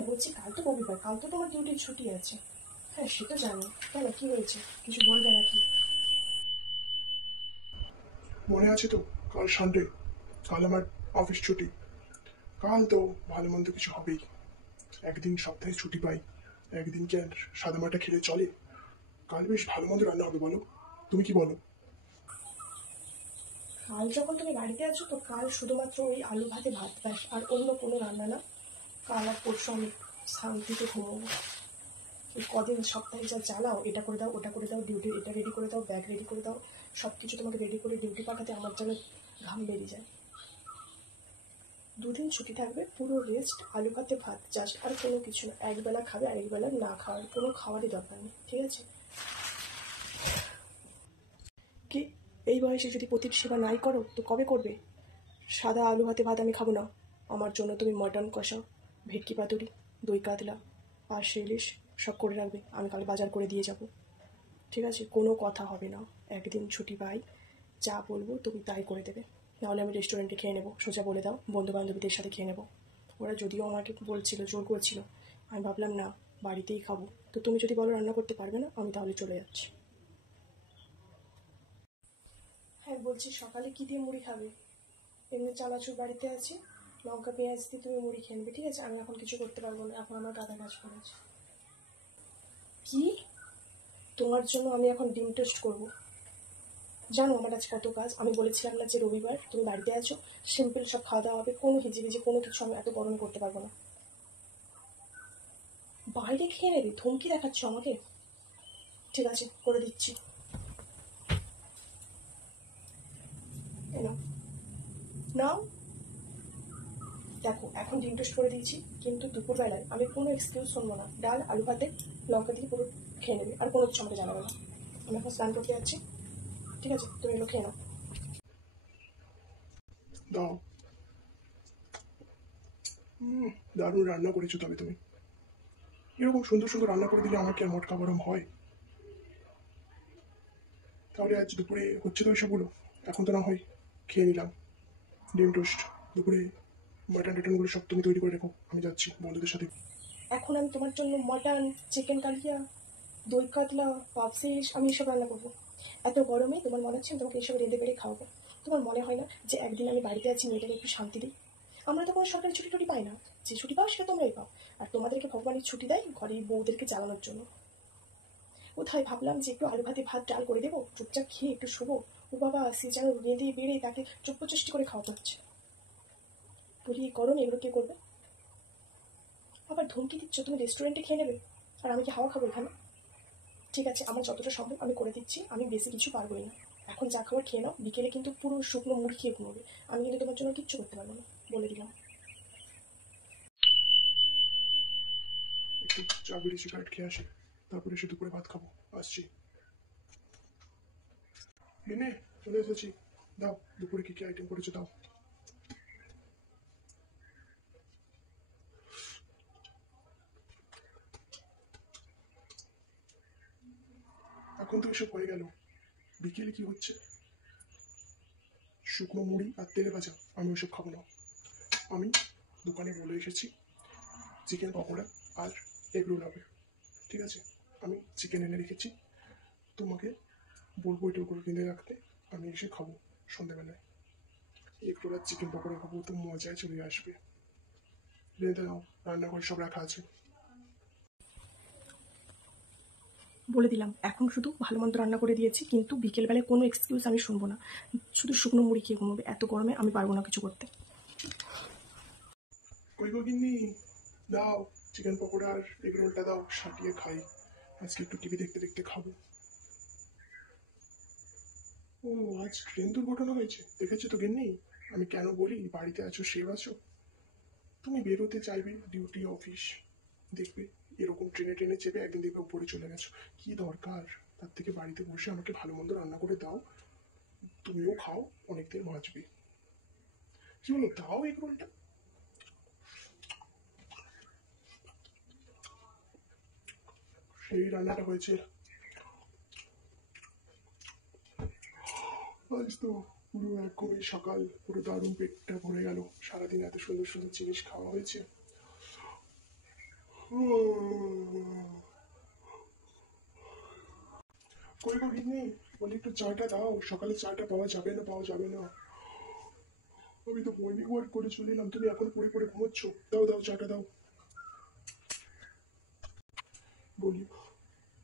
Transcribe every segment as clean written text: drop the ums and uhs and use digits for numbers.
হ্যাঁ বলছি, কাল তো রবিবার, কাল তো তোমার ডিউটির ছুটি আছে। হ্যাঁ সে তো জানি। কেন, কি হয়েছে, কিছু বলবে নাকি? মনে আছে তো, কাল সানডে, কাল আমার অফিস ছুটি। কাল তো ভালো মন্দ কিছু হবেই। একদিন সপ্তাহে ছুটি পাই, একদিন কি আর সাদামাটা খেলে চলে? কাল বেশ ভালো মন্দ রান্না হবে, বলো, তুমি কি বলো? কাল যখন তুমি বাড়িতে আছো তো কাল শুধুমাত্র ওই আলু ভাতে ভাত ব্যাস, আর অন্য কোনো রান্না না। কাল আর পরশু আমি শান্তিতে ঘুমোবো। এই কদিন সপ্তাহে যা জ্বালাও, এটা করে দাও ওটা করে দাও, ডিউটি এটা রেডি করে দাও, ব্যাগ রেডি করে দাও, সব কিছু তোমাকে রেডি করে ডিউটি পাঠাতে আমার যেন ঘাম বেরিয়ে যায়। দুদিন ছুটি থাকবে, পুরো রেস্ট, আলু ভাতে ভাত জাস্ট, আর কোনো কিছু না। একবেলা খাবে আর একবেলা না খাওয়ার কোনো খাওয়ারই দরকার নেই, ঠিক আছে? কি, এই বয়সে যদি পতির সেবা নাই করো তো কবে করবে? সাদা আলু ভাতে ভাত আমি খাবো না। আমার জন্য তুমি মটন কষা, ভেটকি পাতুরি, দই কাতলা, পার্শে ইলিশ সব করে রাখবে, আমি কাল বাজার করে দিয়ে যাব। ঠিক আছে, কোনো কথা হবে না। একদিন ছুটি পাই, যা বলবো তুমি তাই করে দেবে। নাহলে আমি রেস্টুরেন্টে খেয়ে নেবো, সোজা বলে দাও, বন্ধু বান্ধবীদের সাথে খেয়ে নেবো। ওরা যদিও আমাকে বলছিল, জোর করছিল, আমি ভাবলাম না, বাড়িতেই খাবো। তো তুমি যদি বলো রান্না করতে পারবে না, আমি তাহলে চলে যাচ্ছি। হ্যাঁ বলছি, সকালে কী দিয়ে মুড়ি খাবে? এমনি চানাচুর বাড়িতে আছে, লঙ্কা পেঁয়াজ দিয়ে তুমি মুড়ি খেয়ে নেবে, ঠিক আছে? আমি এখন কিছু করতে পারবো না, এখন আমার গাদা কাজ পড়েছে। কি? তোমার জন্য আমি এখন ডিম টোস্ট করবো? জানো আমার আজ কত কাজ? আমি বলেছিলাম না যে রবিবার তুমি বাড়িতে আছো, সিম্পল সব খাওয়া দাওয়া হবে, কোনো হিজিবিজি কোনো কিছু আমি এত গরমে করতে পারবো না। বাইরে খেয়ে নেবে? ধমকি দেখাচ্ছ আমাকে? ঠিক আছে, করে দিচ্ছি। এনো, নাও। দেখো এখন ডিম টোস্ট করে দিয়েছি, কিন্তু দুপুরবেলায় আমি কোনো এক্সকিউজ শুনবো না। ডাল আলু ভাতে লঙ্কা দিয়ে পুরো খেয়ে নেবে, আর কোনো কিছু আমাকে জানাবে না। আমি এখন স্নান করতে যাচ্ছি, ঠিক আছে? তুমি এগুলো খেয়ে নাও। দাও। দারুণ রান্না করেছো তবে তুমি। এরকম সুন্দর সুন্দর রান্না করে দিলে আমার কি আর মটকা গরম হয়? তাহলে আজ দুপুরে হচ্ছে তো ওইসবগুলো। এখন তো না হয় খেয়ে নিলাম ডিম টোস্ট। দুপুরে মাটন টাটনগুলো সব তুমি তৈরি করে রেখো, আমি যাচ্ছি বন্ধুদের সাথে। এখন আমি তোমার জন্য মটন, চিকেন কালিয়া, দই কাতলা, পাপসিস আমি এসব রান্না করবো? এত গরমে তোমার মনে হচ্ছে আমি তোমাকে এসব রেঁধে বেড়ে খাওয়াবো? তোমার মনে হয় না যে একদিন আমি বাড়িতে আছি, মেয়েটাকে একটু শান্তি দিই? আমরা তো কোনো সরকারি ছুটি টুটি পাই না, যে ছুটি পাও সেটা তোমরাই পাও। আর তোমাদেরকে ভগবানের ছুটি দেয় ঘরের বউদেরকে চালানোর জন্য। কোথায় ভাবলাম যে একটু আলু ভাতে ভাত ডাল করে দেবো, চুপচাপ খেয়ে একটু শুবো। ও বাবা, সে যেন রেঁধে বেড়ে তাকে চুপচেষ্টি করে খাওয়াতে হচ্ছে। বলি এই গরমে এগুলো কে করবে? আবার ধমকি দিচ্ছ তুমি রেস্টুরেন্টে খেয়ে নেবে, আর আমি কি হাওয়া খাবো এখানে? ঠিক আছে, আমার যতটা সম্ভব আমি করে দিচ্ছি, আমি বেশি কিছু পারবোই না। এখন যা খাবার খেয়ে নাও, বিকেলে কিন্তু পুরো শুকনো মুড়ি খেয়ে ঘুমোবে। আমি কিন্তু তোমার জন্য কিচ্ছু করতে পারবো না, বলে দিলাম। একটু চা বিড়ি সিগারেট খেয়ে আসি, তারপরে এসে দুপুরে ভাত খাবো। আসছি। মেনে চলে এসেছি। দাও, দুপুরে কি কি আইটেম করেছো দাও। এখন তো এসব হয়ে গেল, বিকেলে কি হচ্ছে? শুকনো মুড়ি আর তেলে ভাজা, আমি ওইসব খাবো না। আমি দোকানে বলে এসেছি চিকেন পকোড়া আর এগ রোল হবে, ঠিক আছে? আমি চিকেন এনে রেখেছি, তোমাকে বলবো এটা করে কিনে রাখতে, আমি এসে খাবো সন্ধ্যাবেলায়। এগ রোল আর চিকেন পকোড়া খাবো তো মজায় চলে আসবে। রেঁধে দাও, রান্নাঘরে সব রাখা আছে। বলে দিলাম, এখন শুধু ভালো মন্দ রান্না করে দিয়েছি, কিন্তু বিকেলবেলায় কোনো এক্সকিউজ আমি শুনবো না। শুধু শুকনো মুড়ি খেয়ে ঘুমোবে, এত গরমে আমি পারবো না কিছু করতে। কই গো গিন্নি, দাও চিকেন পকোড়া আর এগ রোলটা দাও, সাটিয়ে খাই। আজকে একটু টিভি দেখতে দেখতে খাবো। ও, আজ ট্রেন দুর্ঘটনা হয়েছে, দেখেছো তো গিন্নি? আমি কেন বলি বাড়িতে আছো সেভ আছো। তুমি বেরোতে চাইবে ডিউটি অফিস, দেখবে এরকম ট্রেনে ট্রেনে চেপে একদিন দেখবে উপরে চলে গেছো। কি দরকার? তার থেকে বাড়িতে বসে আমাকে ভালো মন্দ রান্না করে দাও, তুমিও খাও, অনেকদিন বাঁচবে। কি বলো, দাও এগ রোলটা। সেই রান্নাটা হয়েছে আজ তো। পুরো একদমই সকাল, পুরো দারুণ পেটটা ভরে গেল, সারাদিন এত সুন্দর সুন্দর জিনিস খাওয়া হয়েছে। কই গো গিন্নি, বলি একটু চাটা দাও, সকালে চাটা পাওয়া যাবে না, পাওয়া যাবে না। আমি তো মর্নিং ওয়াক করে চলে এলাম, তুমি এখন পড়ে পড়ে ঘুমোচ্ছ। দাও দাও চাটা দাও। বলি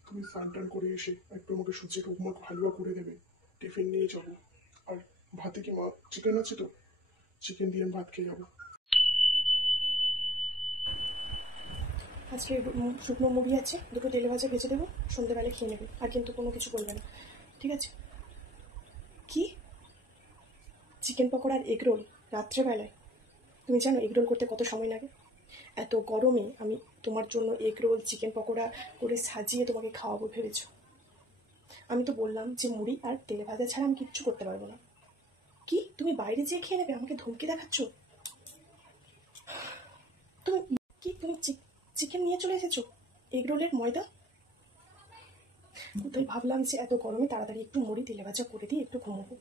তুমি স্নান টান করে এসে একটু আমাকে সুজির উপমা হালুয়া করে দেবে, টিফিন নিয়ে যাবো। আর ভাতে কি মা চিকেন আছে তো, চিকেন দিয়ে আমি ভাত খেয়ে যাবো। আজকে শুকনো মুড়ি আছে, দুটো তেলে ভাজা ভেজে দেবো, সন্ধ্যেবেলা খেয়ে নেবে। আর কিন্তু কোনো কিছু বলবে না, ঠিক আছে? কি চিকেন পকোড়া আর এগ রোল রাত্রেবেলায়? তুমি জানো এগ রোল করতে কত সময় লাগে? এত গরমে আমি তোমার জন্য এগ রোল চিকেন পকোড়া করে সাজিয়ে তোমাকে খাওয়াবো ভেবেছো? আমি তো বললাম যে মুড়ি আর তেলে ভাজা ছাড়া আমি কিচ্ছু করতে পারবো না। কি তুমি বাইরে যেয়ে খেয়ে নেবে? আমাকে ধমকি দেখাচ্ছ? তুমি কি তুমি চিকেন নিয়ে চলে এসেছো? এগ রোলের ময়দা? তাই ভাবলাম যে এত গরমে তাড়াতাড়ি একটু মুড়ি তেলে ভাজা করে দিয়ে একটু ঘুমোবো।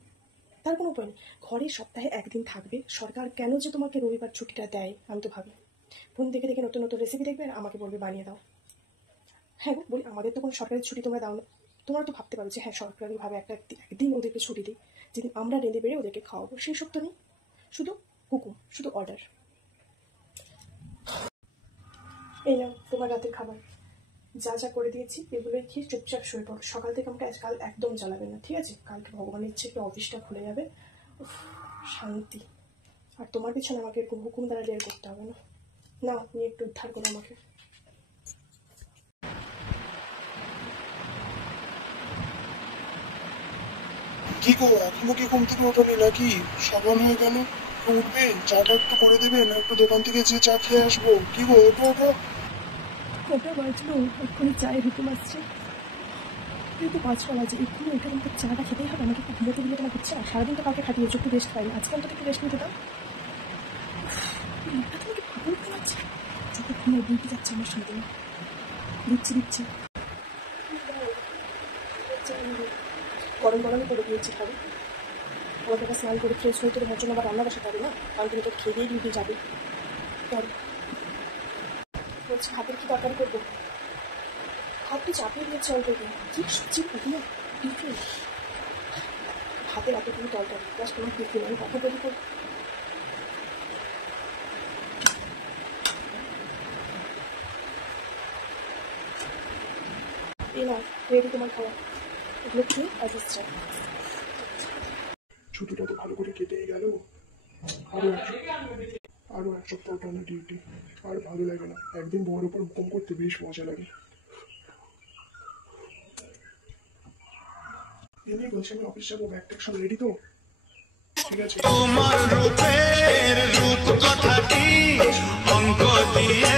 তার কোনো উপায় নেই, ঘরে সপ্তাহে একদিন থাকবে, সরকার কেন যে তোমাকে রবিবার ছুটিটা দেয় আমি তো ভাবি। ফোন দেখে দেখে নতুন নতুন রেসিপি দেখবে আর আমাকে বলবে বানিয়ে দাও। হ্যাঁ বলি, আমাদের তো কোনো সরকারি ছুটি তোমরা দাও না। তোমরা তো ভাবতে পারো যে হ্যাঁ সরকারিভাবে একদিন ওদেরকে ছুটি দিই, যেদিন আমরা রেঁধে বেড়ে ওদেরকে খাওয়াবো, সেই সব তো নেই। শুধু হুকুম, শুধু অর্ডার। এই নাও তোমার রাতের খাবার, যা যা করে দিয়েছি এগুলোই খেয়ে চুপচাপ শুয়ে পড়ো। সকাল থেকে আমাকে আজকাল একদম জ্বালাবে না, ঠিক আছে? কালকে ভগবানের ইচ্ছে কি অফিসটা খুলে যাবে, শান্তি। আর তোমার পিছনে আমাকে এরকম হুকুম দ্বারা লেয়ার করতে হবে না। না, তুমি একটু উদ্ধার করো আমাকে। কি গো, এখনো কি ঘুম থেকে ওঠোনি নাকি? সকাল হয়ে গেল, উঠবে, চাটা একটু করে দেবে না? একটু দোকান থেকে যে চা খেয়ে আসবো। কি গো, ওঠো ওঠো। কটা বাজলো? এক্ষুনি চায়ের হুকুম আসছে। এই তো 5টা বাজে, এক্ষুনি উঠে আমাকে চাটা খেতেই হবে? আমাকে একটু ঘুমোতে দিলে তোমার হচ্ছে না? সারাদিন তো কাউকে খাটিয়েছো, একটু রেস্ট পাইনি, আজকে অন্তত একটু রেস্ট নিতে দাও। মাথা তোমাকে পাগল করে যাচ্ছে, যাতে ঘুমে ডিউটি যাচ্ছে আমার সঙ্গে। দিচ্ছি দিচ্ছি, গরম গরমই করে দিয়েছি খাবে। আমাকে আবার স্নান করে ফ্রেশ হয়ে তো তোমার জন্য আবার রান্না বসাতে হবে না, কারণ তুমি তো খেয়েই ডিউটি যাবে। তাহলে বলছি ভাতের কি তরকারি করবো? ভাত তো চাপিয়ে দিয়েছে অলরেডি, কি সবজি করবো না টিফিন? ভাতের এতগুলো তরকারি প্লাস তোমার টিফিন, আমি কখন রেডি করবো? এই না রেডি তোমার খাওয়া, এগুলো খেয়ে অফিস যায়। ছুটিটা তো ভালো করে কেটেই গেল। আরো এক সপ্তাহ টানা ডিউটি, আর ভালো লাগে না। একদিন বউয়ের উপর হুকুম করতে বেশ মজা লাগে। এমনি বলছি আমি অফিস যাবো, ব্যাগ ট্যাগ সব রেডি তো? ঠিক আছে। তোমার রূপের রূপ কথাটি অঙ্ক দিয়ে